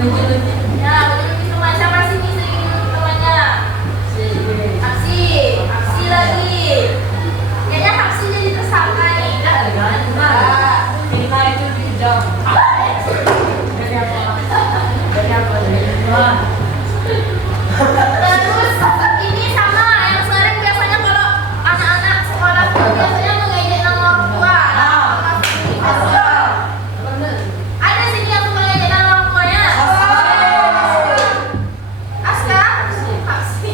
Ya, lebih teman siapa sih nih sering temannya? Aksi, aksi lagi. Kayaknya aksi jadi tersangka nih. Terus ini sama yang sering biasanya kalau anak-anak sekolah tuh biasanya mengejek nama orang tua. Ada sini yang suka ngejek nama orang tuanya. Aska? Aksi.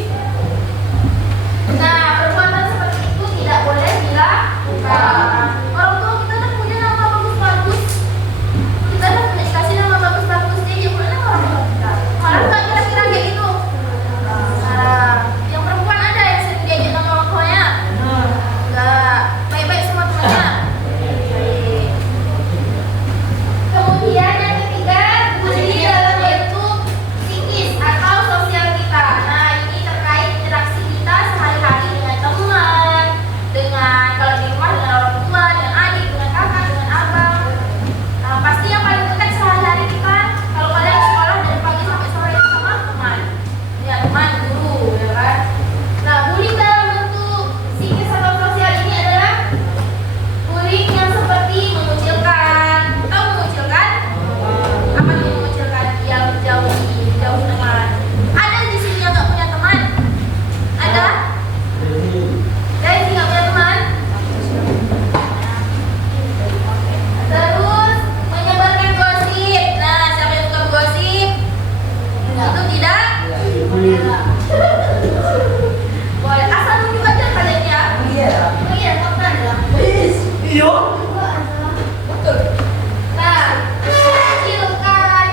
Nah, perbuatan seperti itu tidak boleh dilakukan. Orang tua kita udah punya nama bagus-bagus. Kita udah punya dikasih nama bagus-bagus, dia juga punya nama orang kita. Malah nggak kira-kira kayak gitu. Nah, yang perempuan ada yang sering diajak nama orang tuanya. Enggak, baik-baik semua temannya. Baik. Kemudian yang ketiga, bully dalam bentuk psikis atau sosial kita. Nah, ini terkait interaksi kita sehari-hari dengan teman, dengan kalau di rumah dengan orang tua, dengan adik, dengan kakak, dengan abang. Nah, pasti yang paling dekat sehari-hari kita kalau kalian sekolah dari pagi sampai sore itu sama teman. Ya, teman, guru, ya kan? Nah, bullying dalam bentuk psikis atau sosial ini adalah bullying yang seperti mengucilkan. Tahu mengucilkan? Apa itu mengucilkan? Yang jauh teman. Ada di sini yang nggak punya teman? Ada? Guys, nggak punya teman? Terus menyebarkan gosip. Nah, siapa yang suka gosip? Itu tidak? Boleh. Asal tunjuk aja kalian ya. Oh iya, kapan ya? Betul. Nah, mengucilkan,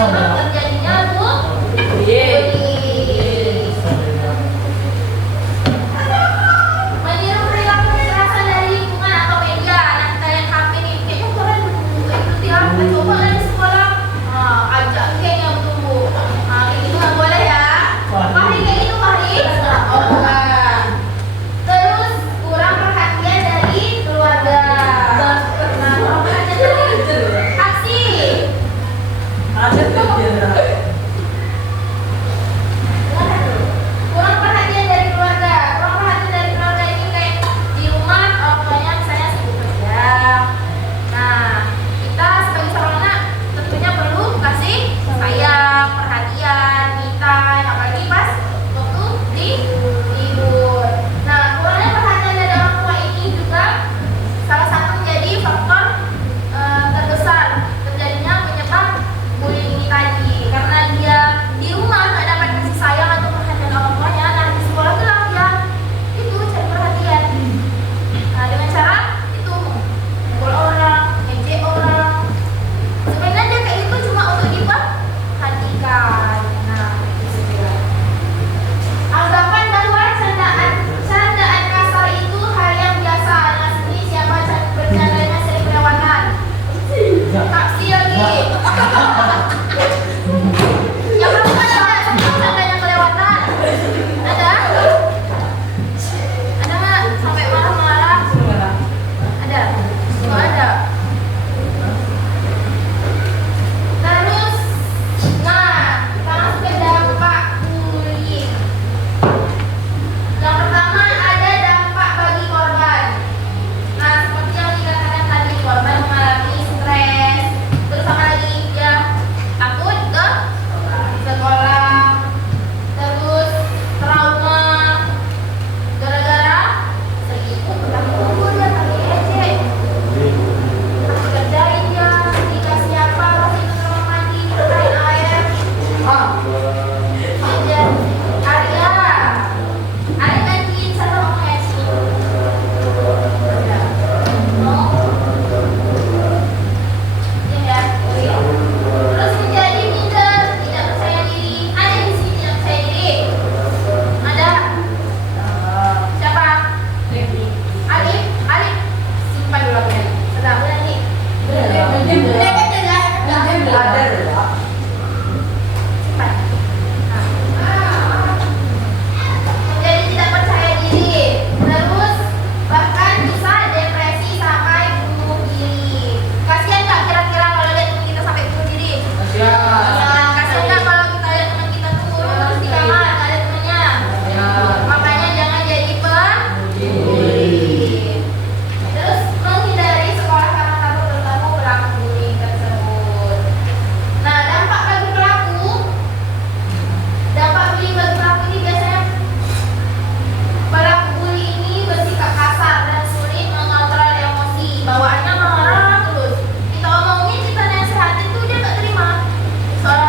sebab terjadinya bullying. Meniru perilaku kekerasan dari lingkungan atau media. Nah, kita lihat HP nih, kayaknya kalian juga ikuti apa? Coba kalian di sekolah ajak geng yang bertumbuh. Kayak gitu nggak boleh ya. Fahri kayak gitu Fahri? Oh enggak. Terus kurang perhatian dari keluarga. Nah, kurang perhatian dari aksi. Kurang perhatian dari keluarga. Kurang perhatian dari keluarga ini kayak di rumah orang tuanya misalnya sibuk kerja. Nah, kita sebagai seorang anak tentunya perlu kasih sayang, perhatian, me time, apalagi pas waktu libur. Nah, kurangnya perhatian dari orang tua ini juga salah satu menjadi faktor terbesar terjadinya penyebab bullying ini tadi, karena dia di rumah nggak dapat kasih sayang atau perhatian orang tuanya. Nah, di sekolah tuh lah dia itu cari perhatian. Nah, dengan cara itu mukul orang, ngejek orang. Sebenarnya dia kayak itu cuma untuk diperhatikan. Nah, itu dia. Anggapan bahwa candaan kasar itu hal yang biasa. Nah, sendiri siapa bercandanya sering kelewatan? Taksi lagi. Yang pertama ada candanya kelewatan. Ada? Ada nggak sampai marah-marah? Ada? Nggak ada. Terus, nah, kita masuk ke dampak bullying. Yang pertama ada dampak bagi korban. Nah, seperti yang dikatakan tadi, korban mengalami stres, terus apa lagi, dia takut ke sekolah, terus trauma gara-gara selingkuh, takut dia tadi ejek, kerjain dia, dikasih apa, kasih ke kamar mandi, dikasih air. Ada gantiin satu orang ya sih. Terus menjadi minder, tidak percaya diri. Ada di sini tidak percaya diri. Ada. Siapa? Alif. Alif. Simpan dulu ya. Sudah boleh nih. Simpan. Menjadi tidak percaya diri, terus bahkan bisa depresi sampai bunuh diri. Kasihan nggak kira-kira kalau lihat teman kita sampai bunuh diri? Kasihan nggak kalau kita lihat teman kita terus di kamar nggak ada temannya? Makanya jangan jadi pembuli. Terus menghindari sekolah karena takut bertemu pelaku bullying tersebut. Nah, dampak bagi pelaku ini biasanya pelaku bully ini bersikap kasar dan sulit mengontrol emosi. Bawaannya marah terus. Kita omongin, kita nasehatin tuh dia nggak terima. Soalnya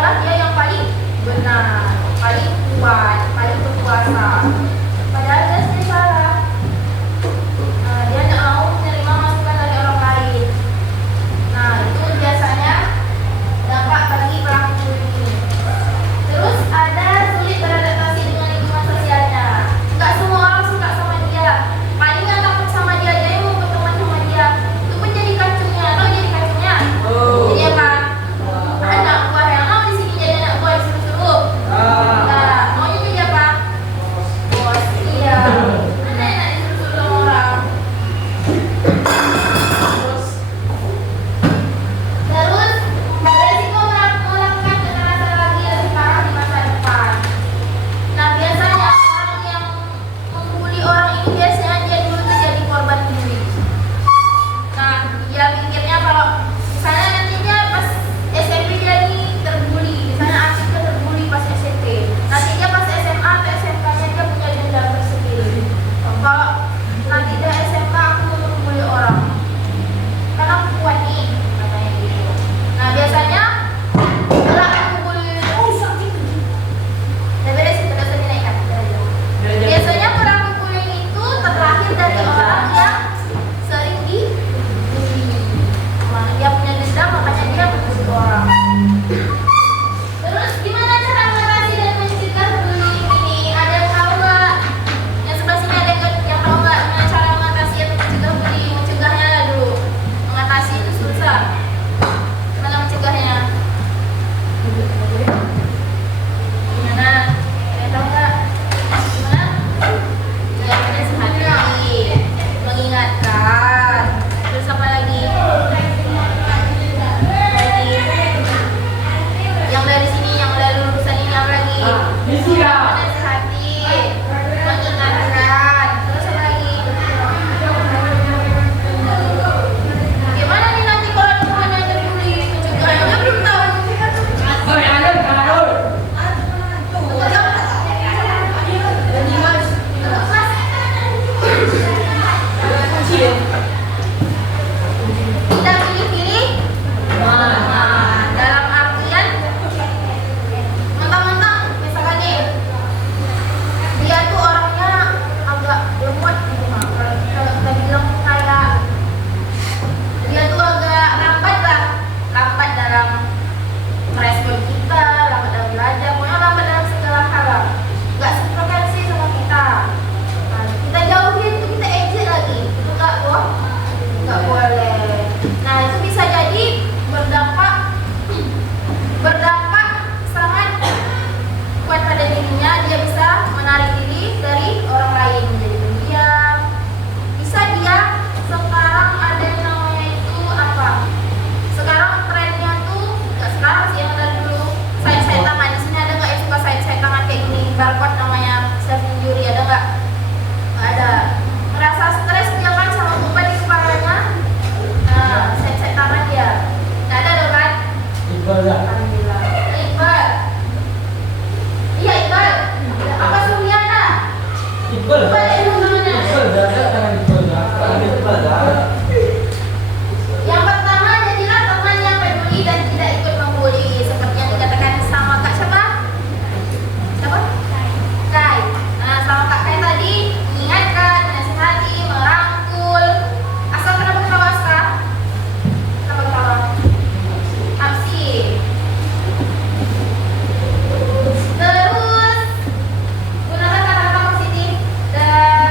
menasihati, mengingatkan, terus apa lagi? Gimana nih nanti kalau temannya tertulis pencegahan? Dia belum tahu. Tidak pilih-pilih. Dalam artian mentang-mentang misalkan nih dia tuh orangnya agak lemot gitu mah. Kalau kita bilang kayak dia tuh agak lambat dalam merespon kita, lambat dalam belajar, pokoknya lambat dalam segala hal lah. Nggak sefrekuensi sama kita. Nah, kita jauhin itu, kita exit lagi, itu nggak boleh. Nah, itu bisa jadi berdampak sangat kuat pada dirinya. Dia bisa menarik diri dari orang lain menjadi pendiam. Bisa dia sekarang ada yang namanya itu apa? Sekarang trennya tuh nggak sekarang sih, yang dari dulu sayang tangan. Di sini ada nggak yang suka sayang tangan kayak gini? Barcode namanya self injury, ada nggak? Nggak ada. Merasa stres dia kan sama beban di kepalanya. Nah, sayang tangan dia. Nggak ada dong kan? Alhamdulillah. Iqbal. Iya Iqbal. Apa Suryana? Iqbal itu namanya. Yang pertama, jadilah teman yang peduli dan tidak ikut membuli, seperti yang dikatakan sama Kak siapa? Kai. Nah, sama Kak Kai tadi, mengingatkan, menasihati, merangkul. Asal kenapa ketawa Aska? Kenapa ketawa? Aksi. Terus gunakan kata-kata positif dan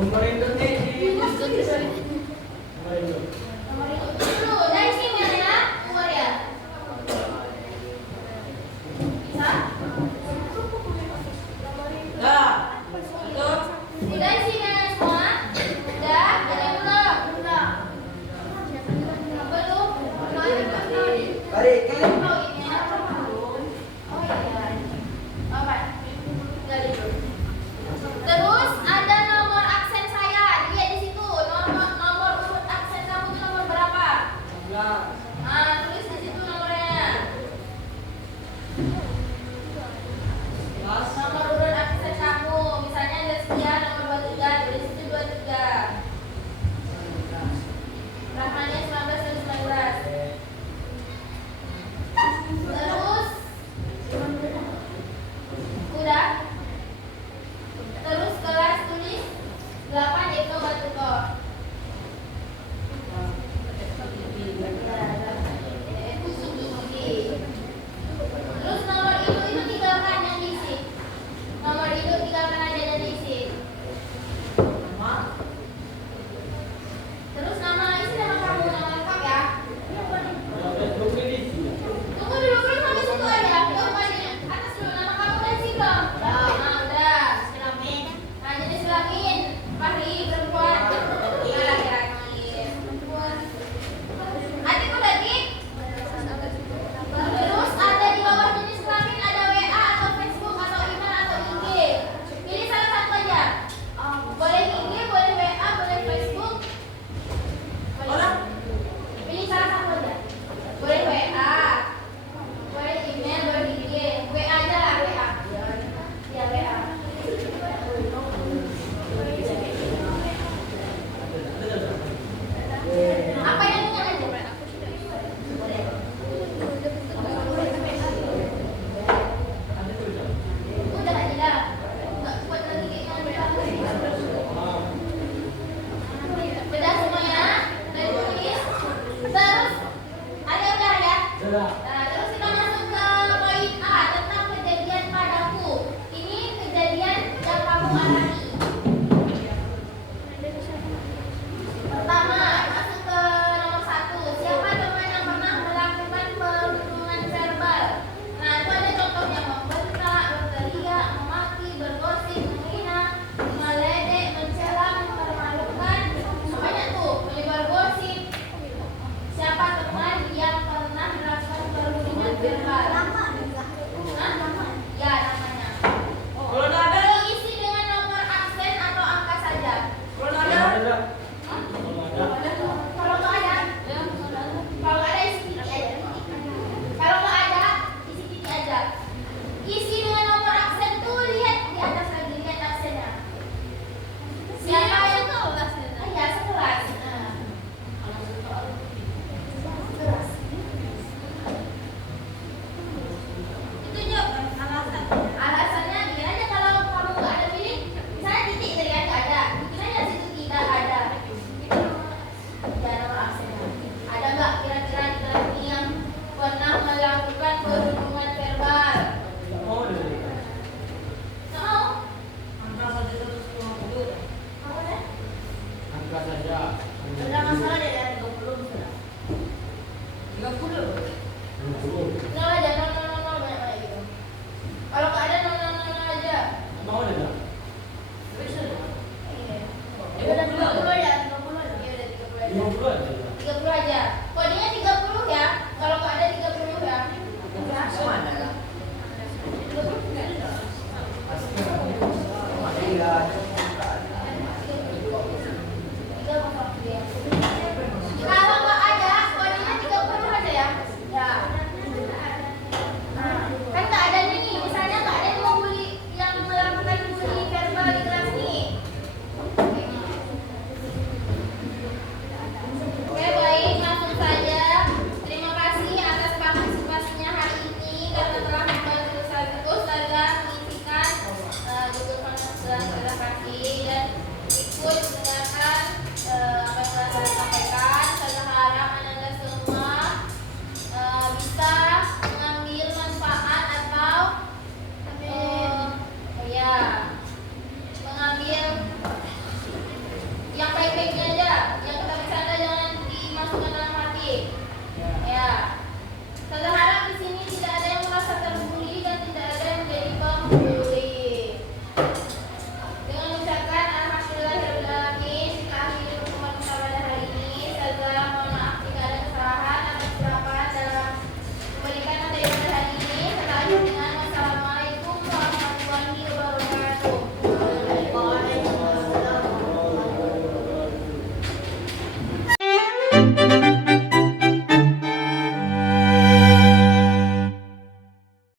Nomor itu nih. Nomor itu dulu dari sini ya, keluar ya. Bisa? Dah. Tutup. Udah sih kalian semua? Udah? Ada yang belum? Belum? Tarik kan? Oh ini apa? Oh iya. Apa? Enggak itu. Terus ada nomor aksen saya. Dilihat di situ. Nomor urut aksen kamu itu nomor berapa? 16. Ah, tulis di situ nomornya. Nomor urut aksen kamu. Misalnya ada sekian nomor 23, tulis itu 23. Rahmannya 19 dan 19. Terus udah. Terus kelas tulis 8 itu batu kok. Terus nomor itu tinggalkan yang diisi. Nomor itu tinggalkan aja dan diisi. Terus nama isi nama kamu, nama lengkap ya. Tunggu dulu kan sampai situ aja. Tunggu aja atas dulu nama kamu dan sih belum. Nah udah. Nah jenis kelamin Fahri perempuan. Nah laki-laki. Adik udah adik. Terus ada di bawah jenis kelamin ada WA atau Facebook atau email atau IG. Pilih salah satu aja. Boleh IG, boleh WA, boleh Facebook. Boleh. Pilih salah satu aja. Boleh WA, boleh email, boleh IG. WA aja lah WA. Ya WA. Apa yang punya aja? Udah aja dah. Nggak kuat lagi kayaknya. Udah semuanya? Udah ditulis? Terus ada udah ya? Nah, terus kita masuk ke poin A tentang kejadian padaku. Ini kejadian yang kamu alami.